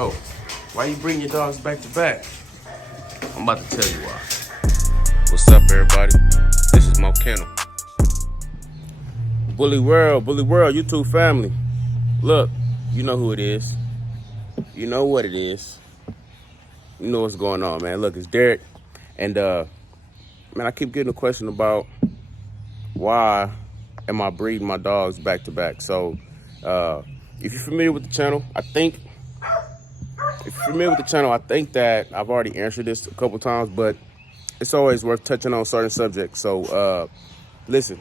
Bro, why you bring your dogs back to back? I'm about to tell you why. What's up, everybody? This is Mo Kennel. Bully World, YouTube family. Look, you know who it is. You know what it is. You know what's going on, man. Look, it's Derek. And, man, I keep getting a question about why am I breeding my dogs back to back. So, if you're familiar with the channel, I think that I've already answered this a couple times, but it's always worth touching on certain subjects. So, listen,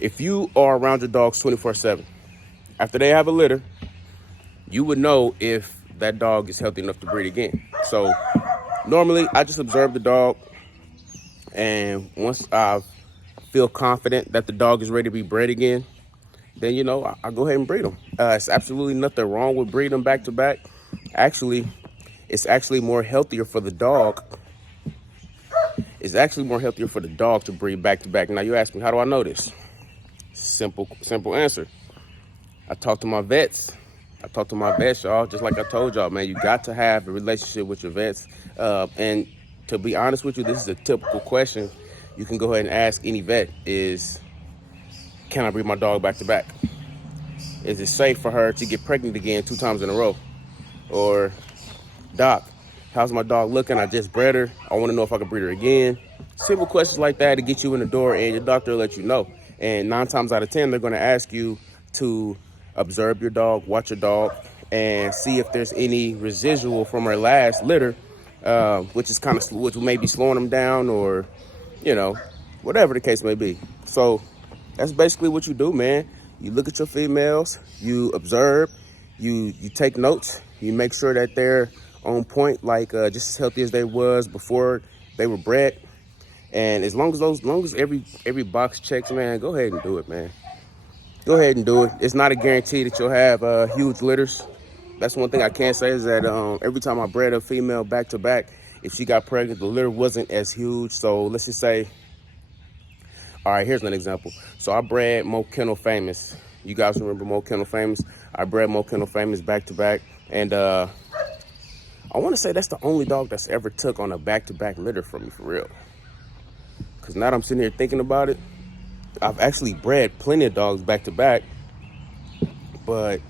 if you are around your dogs 24/7, after they have a litter, you would know if that dog is healthy enough to breed again. So normally I just observe the dog, and once I feel confident that the dog is ready to be bred again, then, you know, I go ahead and breed them. It's absolutely nothing wrong with breeding them back to back. Actually, it's actually more healthier for the dog. It's actually more healthier for the dog to breed back to back. Now you ask me, how do I know this? Simple answer. I talk to my vets, y'all. Just like I told y'all, man, you got to have a relationship with your vets. And to be honest with you, this is a typical question you can go ahead and ask any vet is, can I breed my dog back to back? Is it safe for her to get pregnant again 2 times in a row? Or, doc, how's my dog looking? I just bred her. I want to know if I can breed her again. Simple questions like that to get you in the door, and your doctor will let you know. And 9 times out of 10, they're going to ask you to observe your dog, watch your dog, and see if there's any residual from her last litter, which may be slowing them down, or, you know, whatever the case may be. So that's basically what you do, man. You look at your females, you observe, you take notes, you make sure that they're on point, like just as healthy as they was before they were bred. And as long as every box checks, man, go ahead and do it, man. Go ahead and do it. It's not a guarantee that you'll have huge litters. That's one thing I can say is that every time I bred a female back to back, if she got pregnant, the litter wasn't as huge. So let's just say, all right, here's an example. So I bred Mo Kennel Famous. You guys remember Mo Kennel Famous? I bred Mo Kennel Famous back to back. And I want to say that's the only dog that's ever took on a back-to-back litter from me, for real. Because now that I'm sitting here thinking about it, I've actually bred plenty of dogs back to back, but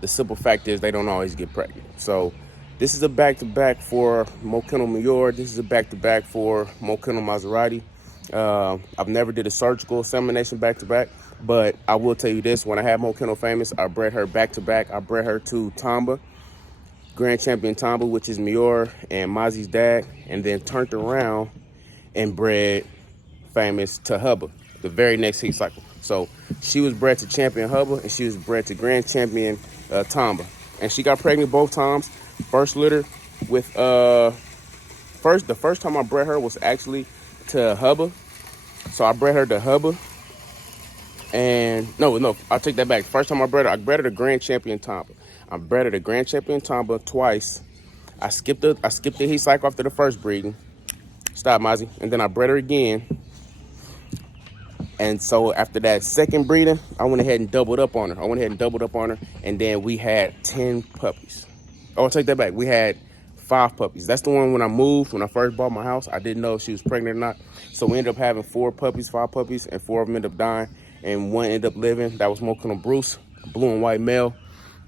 the simple fact is they don't always get pregnant. So this is a back to back for Mo Kennel Mayor. This is a back to back for Mo Kennel Maserati. I've never did a surgical examination back to back, but I will tell you this: when I had Mo Kennel Famous, I bred her back to back. I bred her to Tamba, Grand Champion Tamba, which is Mayor and Mozzie's dad, and then turned around and bred Famous to Hubba the very next heat cycle. So she was bred to Champion Hubba, and she was bred to Grand Champion Tamba, and she got pregnant both times. First litter with the first time I bred her was actually to Hubba, so I bred her to Hubba. And no, I take that back. First time I bred her to Grand Champion Tamba. I bred her to Grand Champion Tamba twice. I skipped the heat cycle after the first breeding. Stop, Mozzie. And then I bred her again. And so after that second breeding, I went ahead and doubled up on her. And then we had 10 puppies. Oh, I take that back. We had 5 puppies. That's the one when I first bought my house, I didn't know if she was pregnant or not. So we ended up having 5 puppies, and 4 of them ended up dying. And one ended up living. That was Mo Kennel Bruce, blue and white male.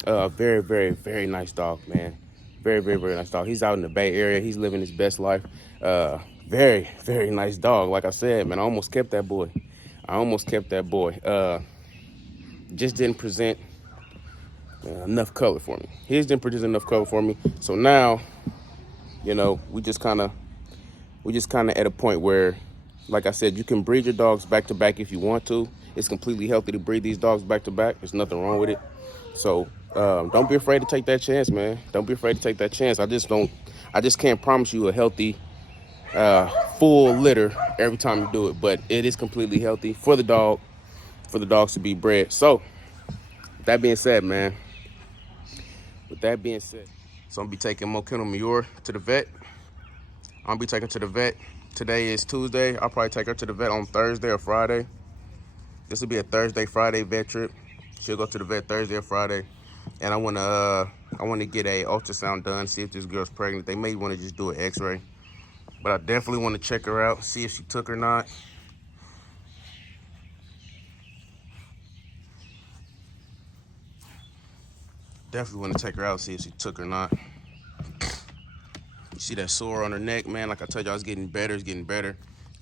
Very, very, very nice dog, man. Very, very, very nice dog. He's out in the Bay Area. He's living his best life. Very, very nice dog. Like I said, man, I almost kept that boy. Just didn't present enough color for me. His didn't produce enough color for me. So now, you know, we just kind of at a point where, like I said, you can breed your dogs back to back if you want to. It's completely healthy to breed these dogs back to back. There's nothing wrong with it. So don't be afraid to take that chance, man. Don't be afraid to take that chance. I just can't promise you a healthy full litter every time you do it, but it is completely healthy for the dogs to be bred. So with that being said, man, so I'm gonna be taking Mo Kennel Mayor to the vet. Today is Tuesday. I'll probably take her to the vet on Thursday or Friday. This will be a Thursday, Friday vet trip. She'll go to the vet Thursday or Friday. and I want to get a ultrasound done, see if this girl's pregnant. They may want to just do an X-ray, but I definitely want to check her out, see if she took or not. Definitely want to check her out, see if she took or not. You see that sore on her neck, man? Like I told y'all, it's getting better. It's getting better.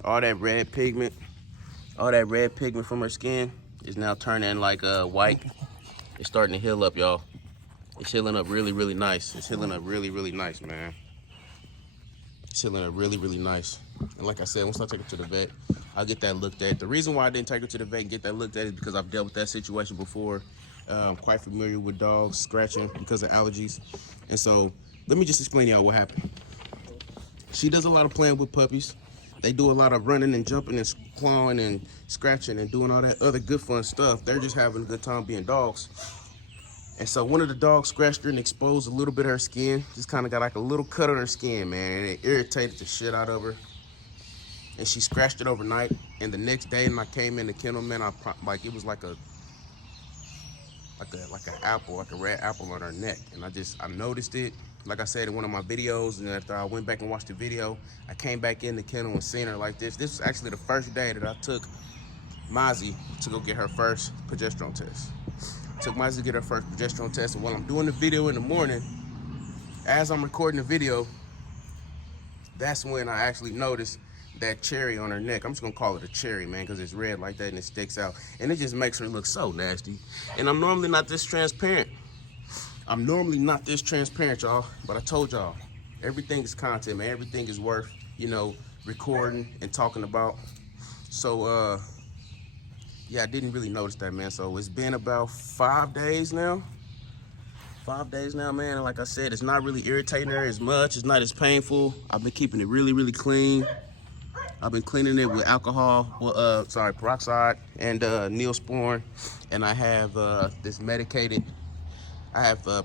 All that red pigment from her skin is now turning like white. It's starting to heal up, y'all. It's healing up really, really nice. It's healing up really, really nice, man. It's healing up really, really nice. And like I said, once I take her to the vet, I'll get that looked at. The reason why I didn't take her to the vet and get that looked at is because I've dealt with that situation before. I'm quite familiar with dogs scratching because of allergies. And so let me just explain to y'all what happened. She does a lot of playing with puppies. They do a lot of running and jumping and clawing and scratching and doing all that other good fun stuff. They're just having a good time being dogs. And so one of the dogs scratched her and exposed a little bit of her skin. Just kind of got like a little cut on her skin, man. And it irritated the shit out of her. And she scratched it overnight. And the next day, when I came in the kennel, man, it was like an apple, like a red apple on her neck. And I noticed it. Like I said in one of my videos, and after I went back and watched the video, I came back in the kennel and seen her like this. This was actually the first day that I took Mozzie to go get her first progesterone test. Took Mozzie to get her first progesterone test, and while I'm doing the video in the morning, as I'm recording the video, that's when I actually noticed that cherry on her neck. I'm just gonna call it a cherry, man, because it's red like that and it sticks out. And it just makes her look so nasty. And I'm normally not this transparent. Y'all, but I told y'all, everything is content, man. Everything is worth, recording and talking about. So, yeah, I didn't really notice that, man. So it's been about 5 days now. 5 days now, man. And like I said, it's not really irritating her as much. It's not as painful. I've been keeping it really, really clean. I've been cleaning it with peroxide and Neosporin. And I have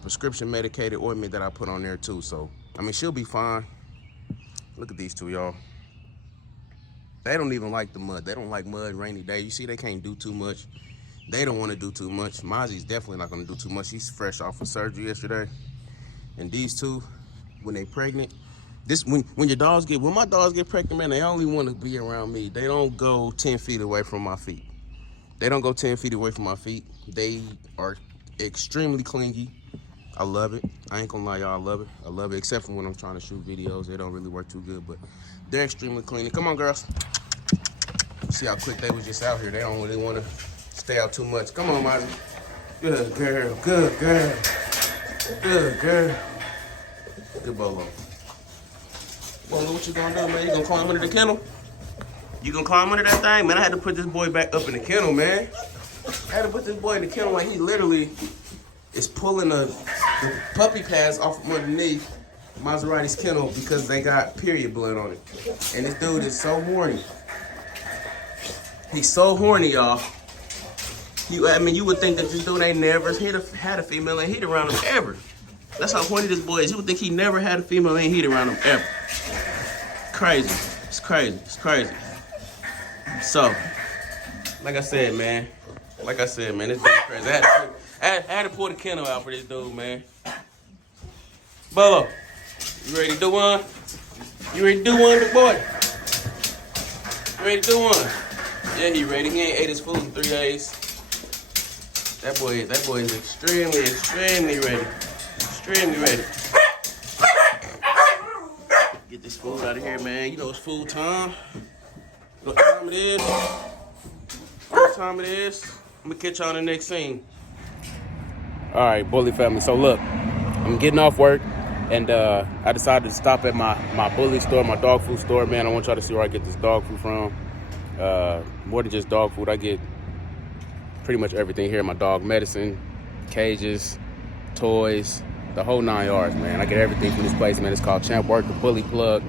prescription medicated ointment that I put on there too. So, I mean, she'll be fine. Look at these two, y'all. They don't even like the mud. They don't like mud rainy day. You see, they can't do too much. They don't want to do too much. Mozzie's definitely not going to do too much. She's fresh off of surgery yesterday. And these two, when they pregnant, when my dogs get pregnant, man, they only want to be around me. They don't go 10 feet away from my feet. They don't go 10 feet away from my feet. They are extremely clingy. I love it. I ain't gonna lie, y'all, I love it. I love it, except for when I'm trying to shoot videos. They don't really work too good, but they're extremely clean. Come on, girls. See how quick they was just out here. They don't really want to stay out too much. Come on, Mozzie. Good girl, good girl. Good girl. Good Bolo. Bolo, what you gonna do, man? You gonna climb under the kennel? You gonna climb under that thing? Man, I had to put this boy back up in the kennel, man. I had to put this boy in the kennel like he literally is pulling the puppy pads off from underneath Maserati's kennel because they got period blood on it. And this dude is so horny. He's so horny, y'all. You would think that this dude ain't never had a female ain't heat around him ever. That's how horny this boy is. You would think he never had a female ain't heat around him ever. Crazy. It's crazy. It's crazy. So, like I said, man, this dude's crazy. I had to pull the kennel out for this dude, man. Bolo, you ready to do one? You ready to do one, big boy? You ready to do one? Yeah, he ready. He ain't ate his food in 3 days. That boy is extremely ready. Extremely ready. Get this food out of here, man. You know it's food time. You know what time it is? What time it is? I'm gonna catch y'all on the next scene. All right, Bully family. So look, I'm getting off work, and I decided to stop at my Bully store, my dog food store. Man, I want y'all to see where I get this dog food from. More than just dog food, I get pretty much everything here. My dog medicine, cages, toys, the whole 9 yards, man. I get everything from this place, man. It's called Champ Work, the Bully Plug.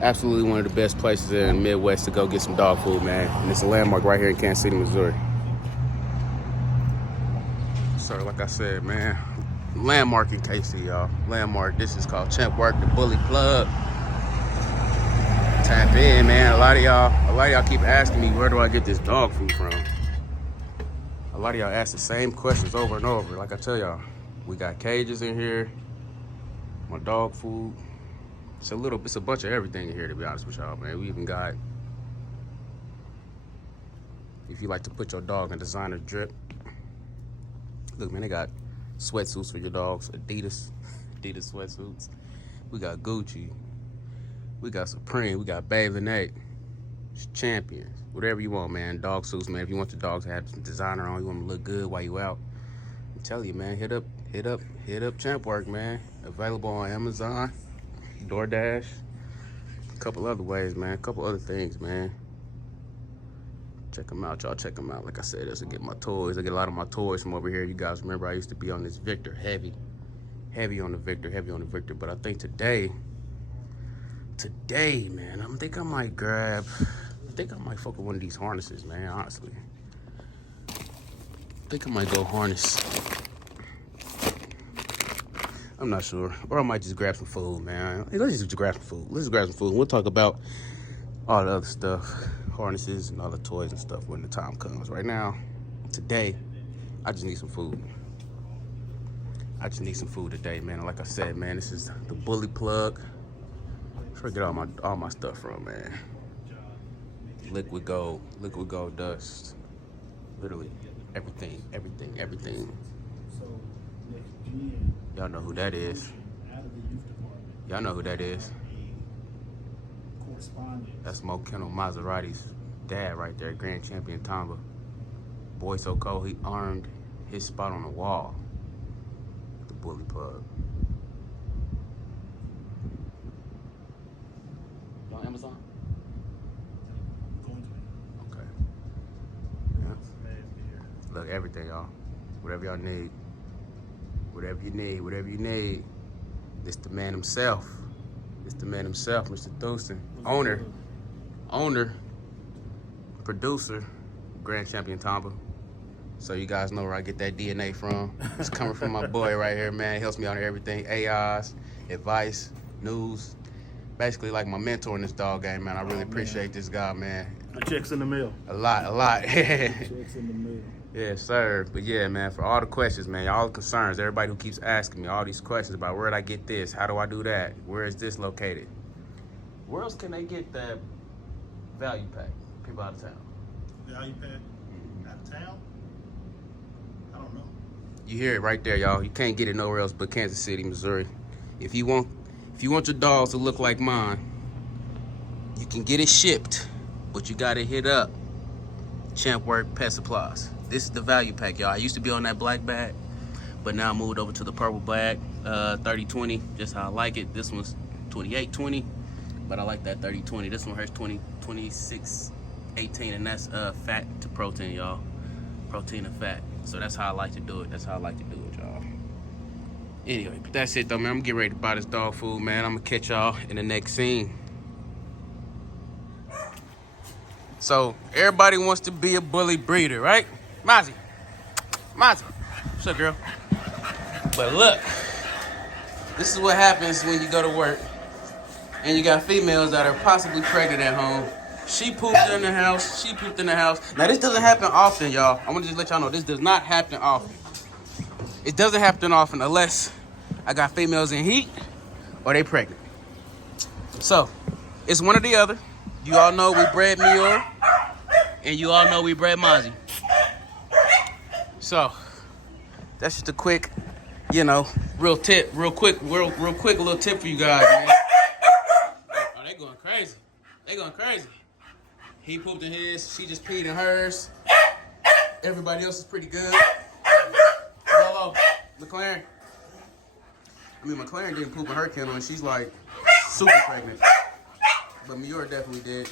Absolutely one of the best places in the Midwest to go get some dog food, man. And it's a landmark right here in Kansas City, Missouri. So, like I said, man, landmark in KC, y'all. Landmark. This is called Champ Work, the Bully Plug. Tap in, man. A lot of y'all keep asking me, where do I get this dog food from? A lot of y'all ask the same questions over and over. Like I tell y'all, we got cages in here, my dog food. It's a bunch of everything in here, to be honest with y'all, man. We even got, if you like to put your dog in designer drip. Look, man, they got sweatsuits for your dogs, Adidas sweatsuits. We got Gucci. We got Supreme. We got Babe Lynette. Champions. Whatever you want, man. Dog suits, man. If you want your dogs to have some designer on, you want them to look good while you out, I'm telling you, man, hit up Champ Work, man. Available on Amazon, DoorDash, a couple other ways, man. A couple other things, man. Check them out, y'all. Check them out. Like I said, I get my toys. I get a lot of my toys from over here. You guys remember I used to be on this Victor, heavy on the Victor. But I think today, man, I think I might fuck with one of these harnesses, man, honestly. I think I might go harness. I'm not sure. Or I might just grab some food, man. Hey, let's just grab some food. We'll talk about all the other stuff, harnesses and all the toys and stuff when the time comes. Right now, today, I just need some food. Today, man. And like I said, man, this is the Bully Plug. That's where I get all my stuff from, man. Liquid gold dust. Literally everything. Y'all know who that is. That's Mo Kennel Maserati's dad right there, Grand Champion Tamba. Boy so cold, he earned his spot on the wall. The Bully Plug. You on Amazon? Okay. Yeah. Look, everything, y'all. Whatever y'all need. Whatever you need. This the man himself. Mr. Thurston. Owner, producer, Grand Champion Tamba. So you guys know where I get that DNA from. It's coming from my boy right here, man. He helps me out on everything. AIs, advice, news. Basically like my mentor in this dog game, man. I really appreciate this guy, man. The checks in the mail. A lot. Checks in the mail. Yes, sir. But yeah, man, for all the questions, man, all the concerns, everybody who keeps asking me all these questions about where did I get this? How do I do that? Where is this located? Where else can they get that value pack? People out of town. Value pack? Out of town? I don't know. You hear it right there, y'all. You can't get it nowhere else but Kansas City, Missouri. If you want your dogs to look like mine, you can get it shipped, but you gotta hit up Champ Work Pet Supplies. This is the value pack, y'all. I used to be on that black bag, but now I moved over to the purple bag, 30-20, just how I like it. This one's 28-20, but I like that 30-20. This one hurts 26-18, and that's fat to protein, y'all. Protein and fat. So that's how I like to do it. Y'all. Anyway, but that's it, though, man. I'm getting ready to buy this dog food, man. I'm gonna catch y'all in the next scene. So everybody wants to be a bully breeder, right? Mozzie. What's up, girl? But look, this is what happens when you go to work and you got females that are possibly pregnant at home. She pooped in the house. Now, this doesn't happen often, y'all. I want to just let y'all know, this does not happen often. It doesn't happen often unless I got females in heat or they pregnant. So, it's one or the other. You all know we bred Mior, and you all know we bred Mozzie. So, that's just a quick, real quick little tip for you guys, man. Oh, they going crazy. He pooped in his, she just peed in hers. Everybody else is pretty good. Hello, McLaren. McLaren didn't poop in her kennel, and she's like super pregnant. But Mior definitely did.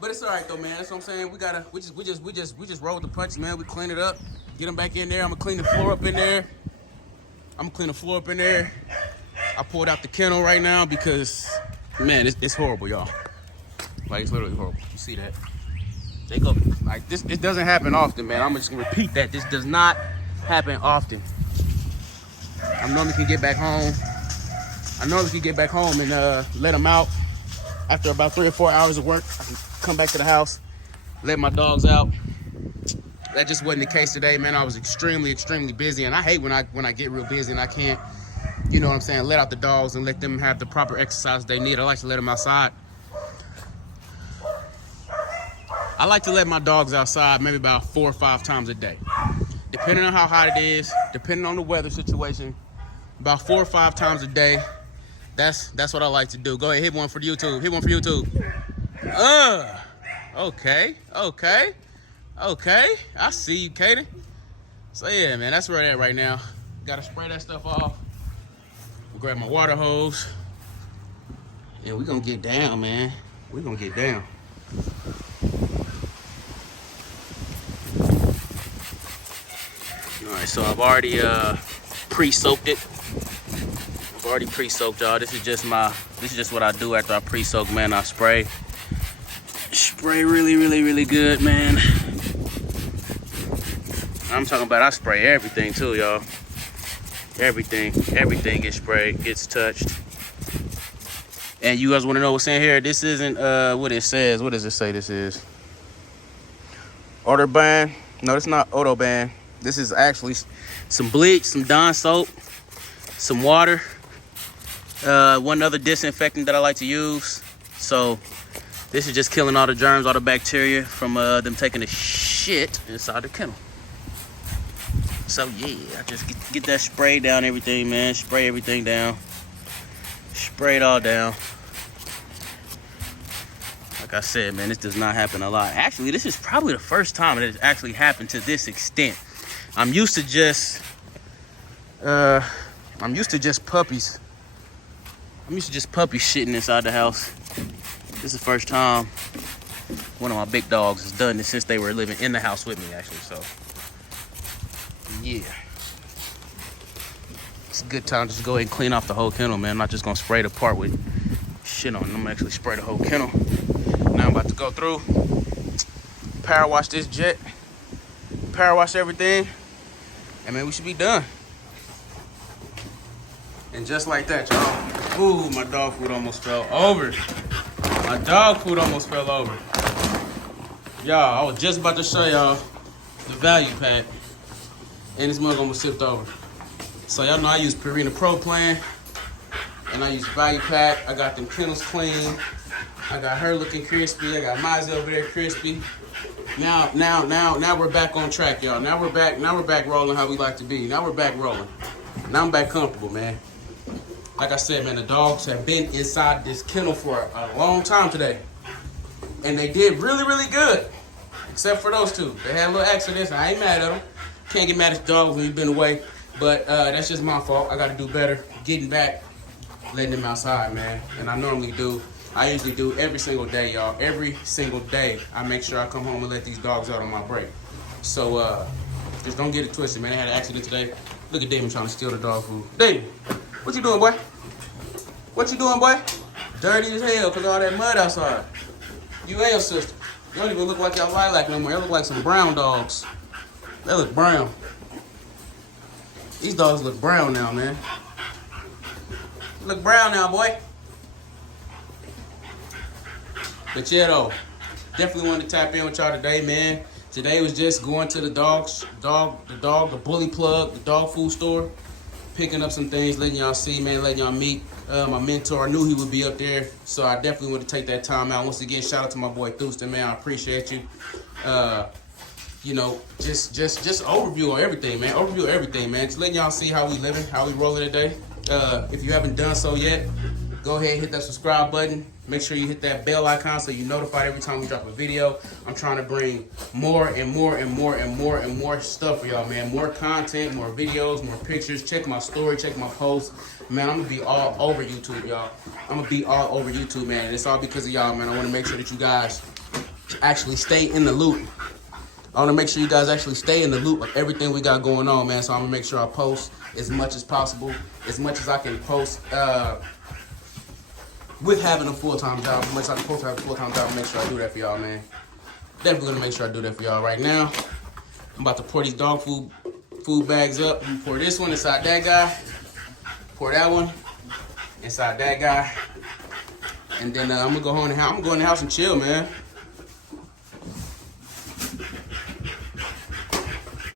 But it's all right though, man. That's what I'm saying. We just roll the punches, man. We clean it up, get them back in there. I'm gonna clean the floor up in there. I pulled out the kennel right now because, man, it's horrible, y'all. Like, it's literally horrible. You see that? They go like this. It doesn't happen often, man. I'm just gonna repeat that. This does not happen often. I normally can get back home. And let them out. After about 3 or 4 hours of work, I can come back to the house, let my dogs out. That just wasn't the case today, man. I was extremely busy, and I hate when I get real busy and I can't, you know what I'm saying, let out the dogs and let them have the proper exercise they need. I like to let them outside. I like to let my dogs outside maybe about 4 or 5 times a day. Depending on how hot it is, depending on the weather situation, about 4 or 5 times a day. That's what I like to do. Go ahead, hit one for YouTube. Hit one for YouTube. Okay. I see you, Kaden. So yeah, man, that's where I'm at right now. Gotta spray that stuff off. Grab my water hose. And we're gonna get down, man. We're gonna get down. All right, so I've already pre-soaked it. I've already pre-soaked, y'all. This is just what I do after I pre-soak, man. I spray really good, man. I'm talking about I spray everything too, y'all. Everything gets sprayed, gets touched. And you guys want to know what's in here? This isn't what it says. What does it say this is? Autobahn. No, it's not Autobahn. This is actually some bleach, some Dawn soap, some water, one other disinfectant that I like to use. So this is just killing all the germs, all the bacteria from them taking the shit inside the kennel. So yeah, I just get that spray down everything, man. Spray everything down. Spray it all down. Like I said, man, this does not happen a lot. Actually, this is probably the first time that it's actually happened to this extent. I'm used to just puppies. I'm used to just puppies shitting inside the house. This is the first time one of my big dogs has done this since they were living in the house with me, actually. So yeah, it's a good time to just go ahead and clean off the whole kennel, man. I'm not just gonna spray the part with shit on it. I'm gonna actually spray the whole kennel. Now I'm about to go through, power wash this jet, power wash everything, and man, we should be done. And just like that, y'all. Ooh, my dog food almost fell over. My dog food almost fell over. Y'all, I was just about to show y'all the value pack, and this mug almost tipped over. So y'all know I use Purina Pro Plan, and I use value pack. I got them kennels clean. I got her looking crispy. I got Mizey over there crispy. Now we're back on track, y'all. Now we're back rolling how we like to be. Now we're back rolling. Now I'm back comfortable, man. Like I said, man, the dogs have been inside this kennel for a long time today. And they did really good. Except for those two. They had a little accidents. I ain't mad at them. Can't get mad at the dogs when you've been away. But that's just my fault. I got to do better. Getting back, letting them outside, man. And I normally do. I usually do every single day, y'all. Every single day, I make sure I come home and let these dogs out on my break. So just don't get it twisted, man. I had an accident today. Look at Damon trying to steal the dog food. Damon, what you doing, boy? What you doing, boy? Dirty as hell because all that mud outside. You and your sister. You don't even look like y'all lilac no more. You look like some brown dogs. They look brown. These dogs look brown now, man. You look brown now, boy. But yeah, though, definitely wanted to tap in with y'all today, man. Today was just going to the the bully plug, the dog food store, picking up some things, letting y'all see, man, letting y'all meet my mentor. I knew he would be up there, so I definitely want to take that time out. Once again, shout out to my boy Thurston, man. I appreciate you. You know, just overview on everything, man. Overview of everything, man. Just letting y'all see how we living, how we rolling today. If you haven't done so yet, go ahead and hit that subscribe button. Make sure you hit that bell icon so you're notified every time we drop a video. I'm trying to bring more stuff for y'all, man. More content, more videos, more pictures. Check my story, check my posts. Man, I'm going to be all over YouTube, y'all. I'm going to be all over YouTube, man. And it's all because of y'all, man. I want to make sure that you guys actually stay in the loop. I want to make sure you guys actually stay in the loop of everything we got going on, man. So I'm going to make sure I post as much as possible, as much as I can post with having a full-time job. As much as I can post having a full-time job, make sure I do that for y'all, man. Definitely going to make sure I do that for y'all right now. I'm about to pour these dog food bags up. I'm pour this one inside that guy. Pour that one inside that guy. And then I'm going to go home and I'm going to go in the house and chill, man.